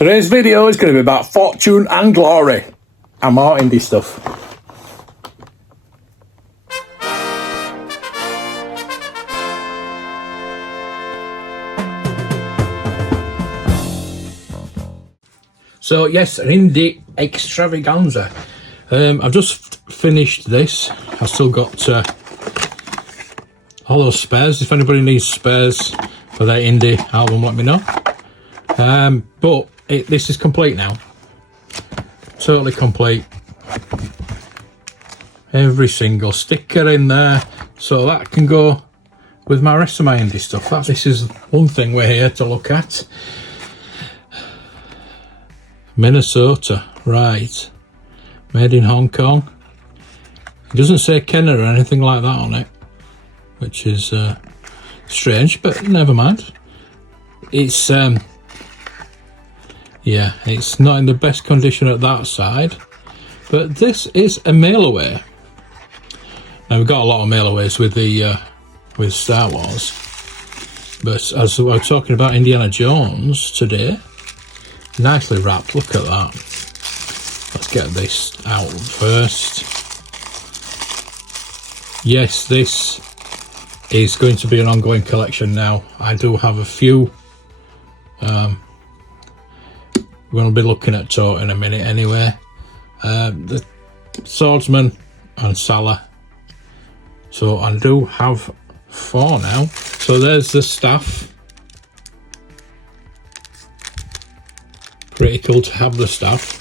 Today's video is going to be about fortune and glory and more indie stuff. So yes, an indie extravaganza. I've just finished this. I've still got all those spares. If anybody needs spares for their indie album, let me know. But this is complete now. Totally complete. Every single sticker in there, so that can go with my rest of my indie stuff. This is one thing we're here to look at. Minnesota, right. Made in Hong Kong. It doesn't say Kenner or anything like that on it, which is strange, but never mind. It's yeah, it's not in the best condition at that side, but this is a mail away. Now we've got a lot of mail aways with the with Star Wars, but as we're talking about Indiana Jones today, nicely wrapped. Look at that. Let's get this out first. Yes, this is going to be an ongoing collection now. I do have a few. We're going to be looking at Tote in a minute anyway. The Swordsman and Salah. So I do have 4 now. So there's the staff. Pretty cool to have the staff.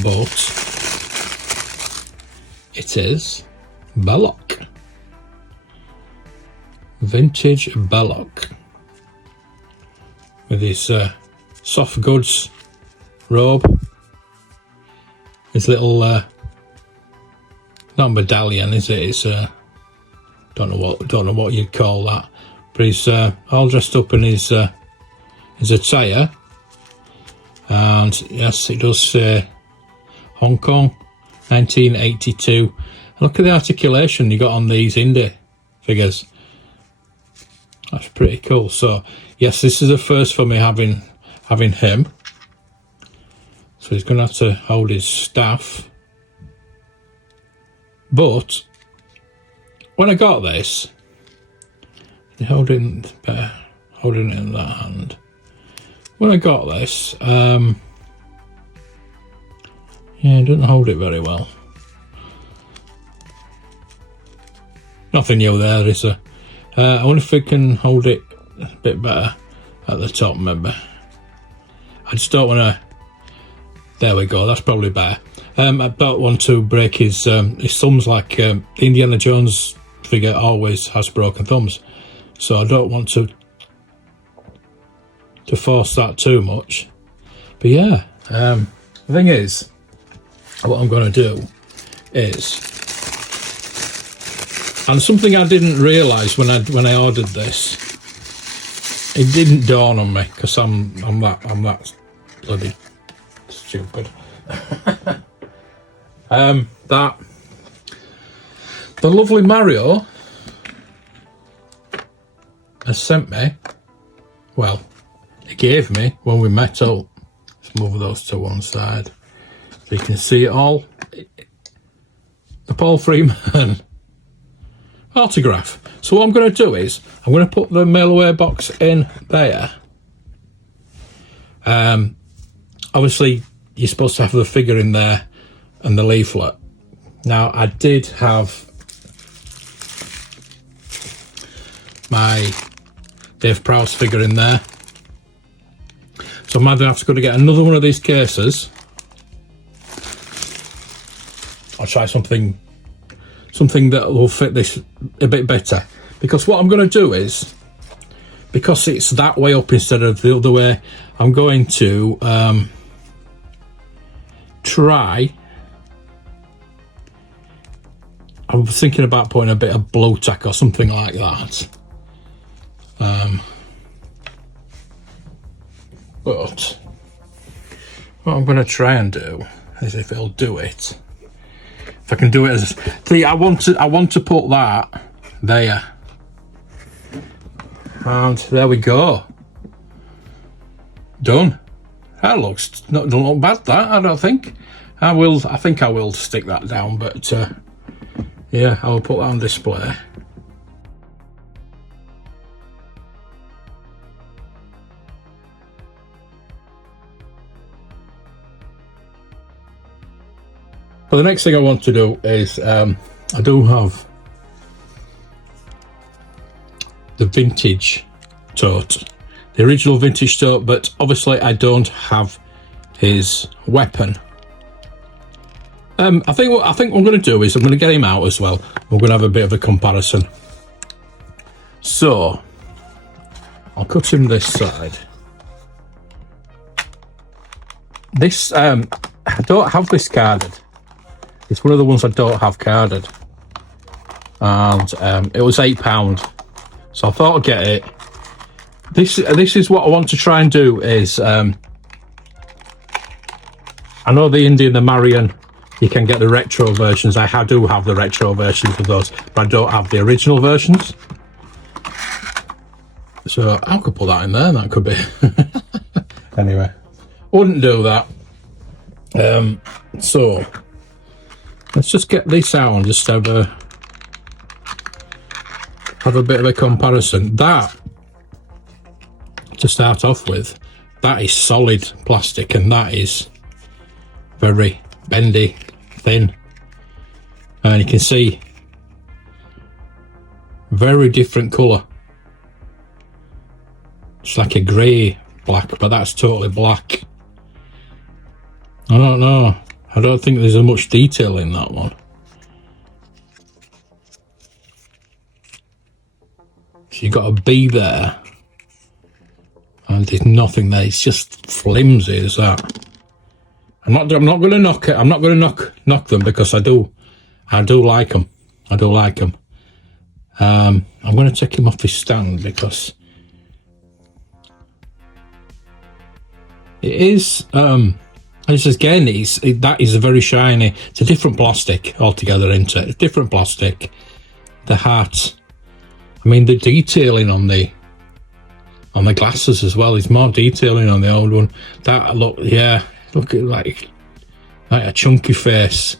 But it is Belloq. Vintage Belloq. With his soft goods robe, his little not medallion, is it? It's don't know what you'd call that, but he's all dressed up in his attire, and yes, it does say Hong Kong 1982. Look at the articulation you got on these indie figures. That's pretty cool. So yes, this is a first for me having him. So he's going to have to hold his staff. But when I got this, holding it in that hand. When I got this, yeah, it doesn't hold it very well. Nothing new there, is there? I wonder if we can hold it a bit better at the top, maybe. I just don't want to. There we go. That's probably better. I don't want to break his thumbs like the Indiana Jones figure always has broken thumbs, so I don't want to force that too much. But yeah, the thing is, what I'm going to do is, and something I didn't realise when I ordered this, it didn't dawn on me because I'm that bloody stupid. That the lovely Mario has sent me. Well, he gave me when we met up. Let's move those to one side so you can see it all. The Paul Freeman autograph. So what I'm going to do is I'm going to put the mail away box in there. Obviously you're supposed to have the figure in there and the leaflet. Now I did have my Dave Prowse figure in there, so I might have to go to get another one of these cases. I'll try something that will fit this a bit better, because what I'm going to do is, because it's that way up instead of the other way, I'm going to try. I'm thinking about putting a bit of blue tack or something like that. But what I'm going to try and do is, if it'll do it, if I can do it as, see, I want to put that there, and there we go. Done. That looks not don't look bad. That I don't think. I will. I think I will stick that down. But yeah, I will put that on display. But the next thing I want to do is I do have the vintage tote, the original vintage tote, but obviously I don't have his weapon. I think what I'm going to do is I'm going to get him out as well. We're going to have a bit of a comparison. So I'll cut him this side. This I don't have this carded. It's one of the ones I don't have carded, and it was £8, so I thought I'd get it. This is what I want to try and do. Is I know the Indy and the Marion, you can get the retro versions. I do have the retro versions of those, but I don't have the original versions. So I could put that in there. That could be anyway. Wouldn't do that. So. Let's just get this out and just have a bit of a comparison. That, to start off with, that is solid plastic, and that is very bendy, thin, and you can see very different colour. It's like a grey black, but that's totally black. I don't know. I don't think there's much detail in that one. So you've got a B there, and there's nothing there. It's just flimsy as that. I'm not going to knock it. I'm not going to knock them, because I do like them. I do like them. I'm going to take him off his stand, because it is. This again, that is a very shiny. It's a different plastic altogether, isn't it? It's different plastic. The hat. I mean, the detailing on the glasses as well is more detailing on the old one. That look at like a chunky face.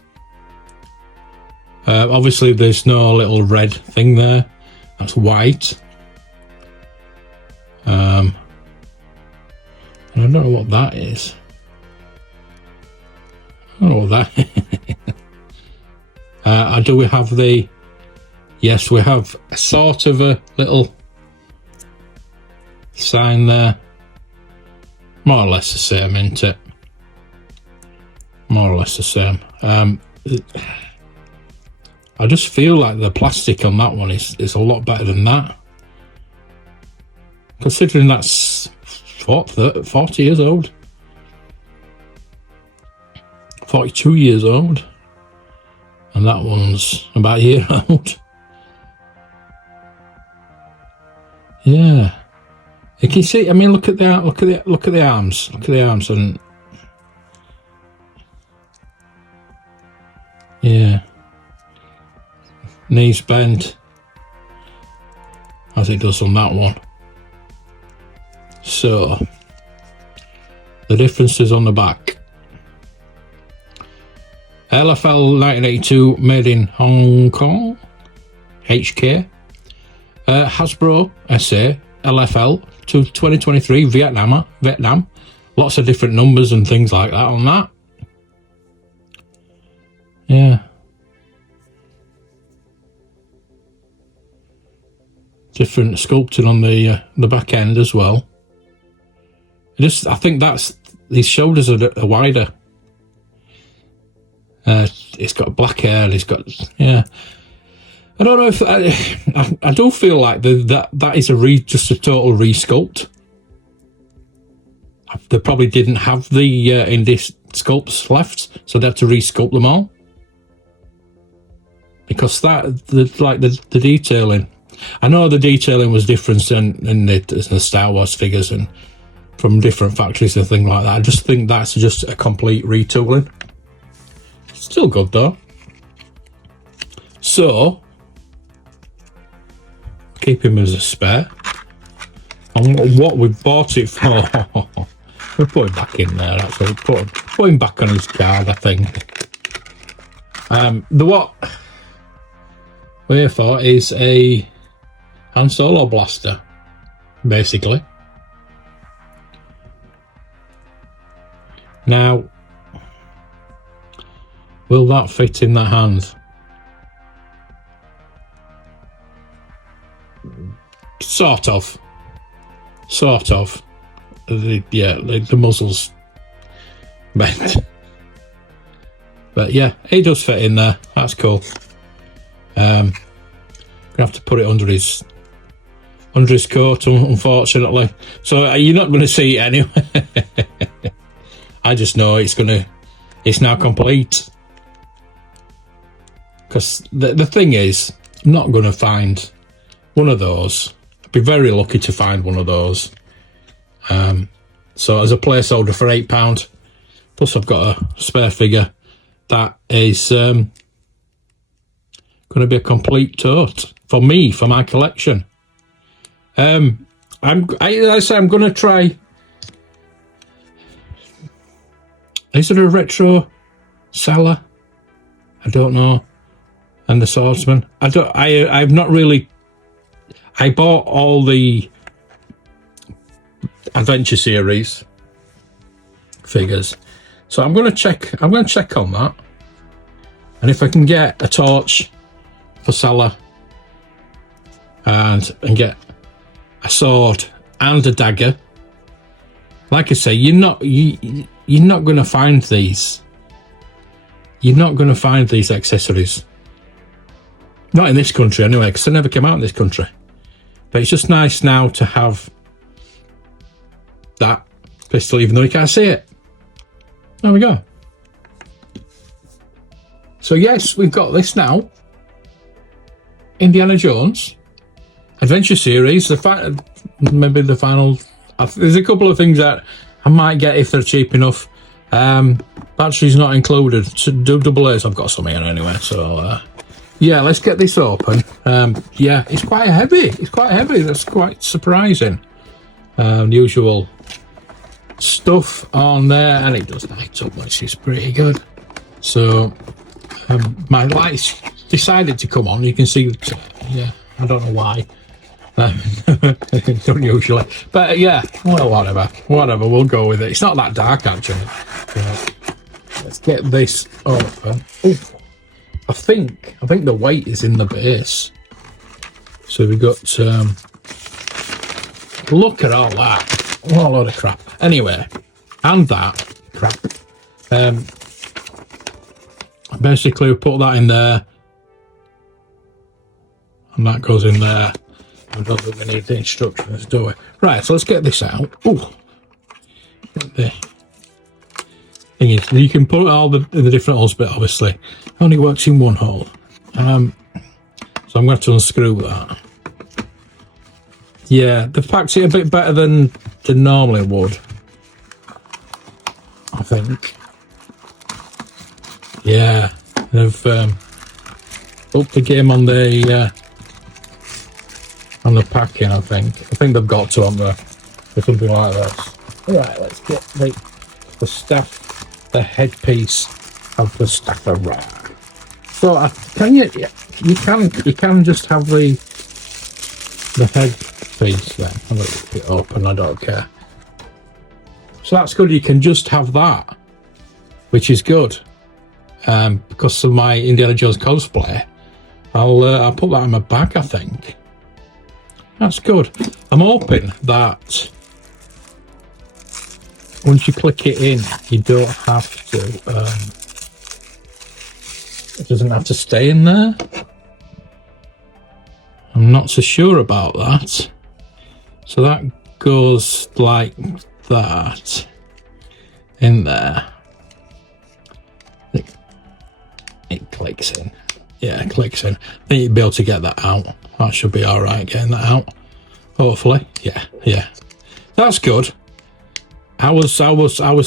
Obviously, there's no little red thing there. That's white. I don't know what that is. Oh, that. Do we have the? Yes, we have a sort of a little sign there. More or less the same, isn't it? More or less the same. I just feel like the plastic on that one is a lot better than that. Considering that's 40 years old. 42 years old, and that one's about a year old. Yeah, you can see. I mean, look at the arms. Look at the arms, and yeah, knees bent as it does on that one. So the differences on the back. LFL 1982, made in Hong Kong, HK. Hasbro SA, LFL to 2023, Vietnam. Lots of different numbers and things like that on that. Yeah. Different sculpting on the back end as well. I think his shoulders are wider. He's got black hair. He's got, yeah. I don't know if I do feel like that is just a total resculpt. They probably didn't have the indie sculpts left, so they had to resculpt them all. Because the detailing, I know the detailing was different in the Star Wars figures and from different factories and things like that. I just think that's just a complete retooling. Still good though. So keep him as a spare. And what we bought it for We'll put him back in there, actually. Put him back on his card, I think. What we're here for is a Han Solo blaster, basically. Now, will that fit in that hand? Sort of. The muzzle's bent. But yeah, it does fit in there. That's cool. Gonna have to put it under his coat, unfortunately. So you're not going to see it anyway. I just know it's now complete. Because the thing is, I'm not going to find one of those. I'd be very lucky to find one of those. So as a placeholder for £8, plus I've got a spare figure, that is going to be a complete tote for me, for my collection. I'm going to try. Is it a retro seller? I don't know. And the swordsman. I've not really. I bought all the Adventure series figures, so I'm going to check. I'm going to check on that, and if I can get a torch for seller, and get a sword and a dagger. Like I say, you're not going to find these. You're not going to find these accessories. Not in this country anyway, because they never came out in this country. But it's just nice now to have that pistol, even though you can't see it. There we go. So yes, we've got this now. Indiana Jones Adventure series. Maybe the final. There's a couple of things that I might get if they're cheap enough. Batteries not included. So double A's. I've got some here anyway. So yeah, let's get this open. Yeah, it's quite heavy. That's quite surprising. Usual stuff on there, and it does light up, which is pretty good. So my lights decided to come on. You can see, yeah, I don't know why. Don't usually, but yeah, well, whatever, we'll go with it. It's not that dark actually. Let's get this open. Ooh, I think the weight is in the base. So we got look at all that. What a load of crap. Anyway, and that crap. Basically, we put that in there, and that goes in there. I don't think we need the instructions, do we? Right, so let's get this out. Ooh. The thing is, you can put all the different holes, but obviously it only works in one hole. So I'm going to have to unscrew that. Yeah, they've packed it a bit better than they normally would, I think. Yeah, they've upped the game on the packing. I think they've got to on there or something like this. Right, let's get the staff, the headpiece of the staffer rack. So you can just have the headpiece then. I'll leave it open. I don't care. So that's good. You can just have that, which is good. Because of my Indiana Jones cosplay, I'll put that in my bag. I think that's good. I'm hoping that once you click it in, you don't have to. It doesn't have to stay in there. I'm not so sure about that. So that goes like that in there. It clicks in. Yeah, it clicks in. Then you'll be able to get that out. That should be all right getting that out. Hopefully. Yeah. That's good. I was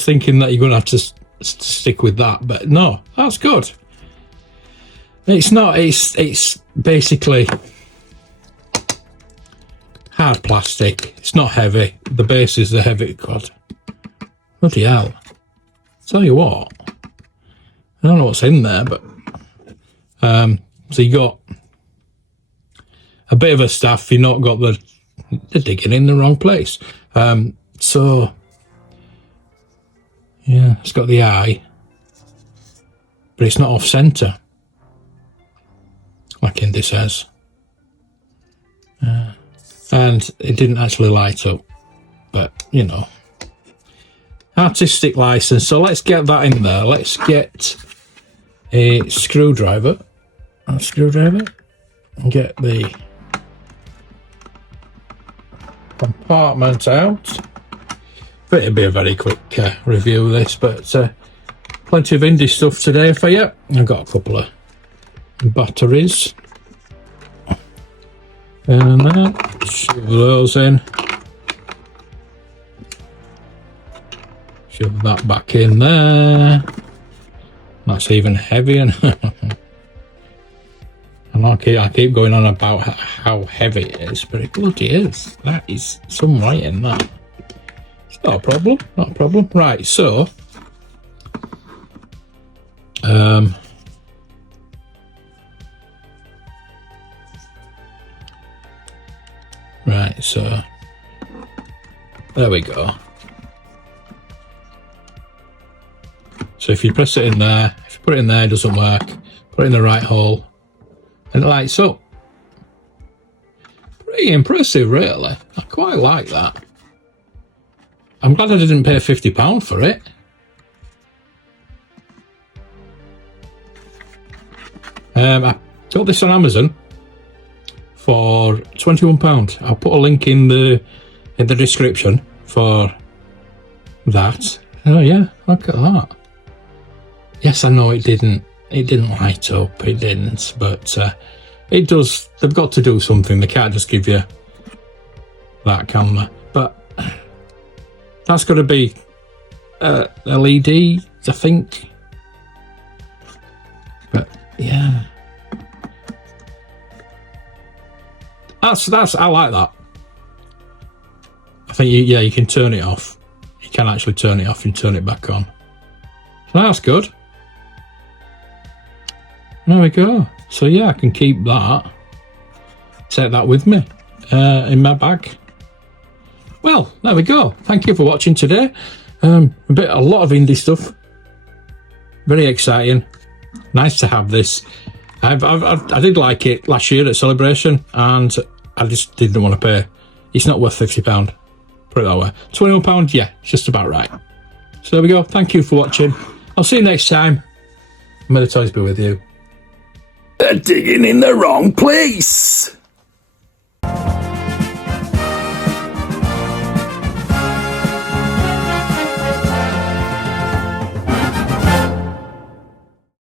thinking that you're going to have to stick with that, but no, that's good. It's not. It's basically hard plastic. It's not heavy. The base is the heavy quad. Bloody hell. Tell you what, I don't know what's in there, but so you got a bit of a staff, you've not got the digging in the wrong place. So yeah, it's got the eye, but it's not off centre like Indy says. And it didn't actually light up, but you know, artistic license. So let's get that in there. Let's get a screwdriver and get the compartment out. But it'll be a very quick review of this, but plenty of Indy stuff today for you. I've got a couple of batteries and then shove those in, shove that back in there. That's even heavier. And I keep going on about how heavy it is, but it bloody is. That is some weight in that. It's not a problem, not a problem. Right, so right, so there we go. So if you press it in there, if you put it in there, it doesn't work. Put it in the right hole, and it lights up. Pretty impressive, really. I quite like that. I'm glad I didn't pay £50 for it. I got this on Amazon for £21. I'll put a link in the description for that. Oh yeah, look at that. Yes, I know it didn't light up, it didn't, but it does. They've got to do something. They can't just give you that, can they? But that's got to be LED, I think. But yeah, that's I like that. I think you can turn it off. You can actually turn it off and turn it back on. So that's good. There we go. So yeah, I can keep that. Take that with me in my bag. Well, there we go. Thank you for watching today. A lot of Indy stuff. Very exciting. Nice to have this. I did like it last year at Celebration, and I just didn't want to pay. It's not worth £50. Put it that way. £21, yeah, it's just about right. So there we go. Thank you for watching. I'll see you next time. May the toys be with you. They're digging in the wrong place.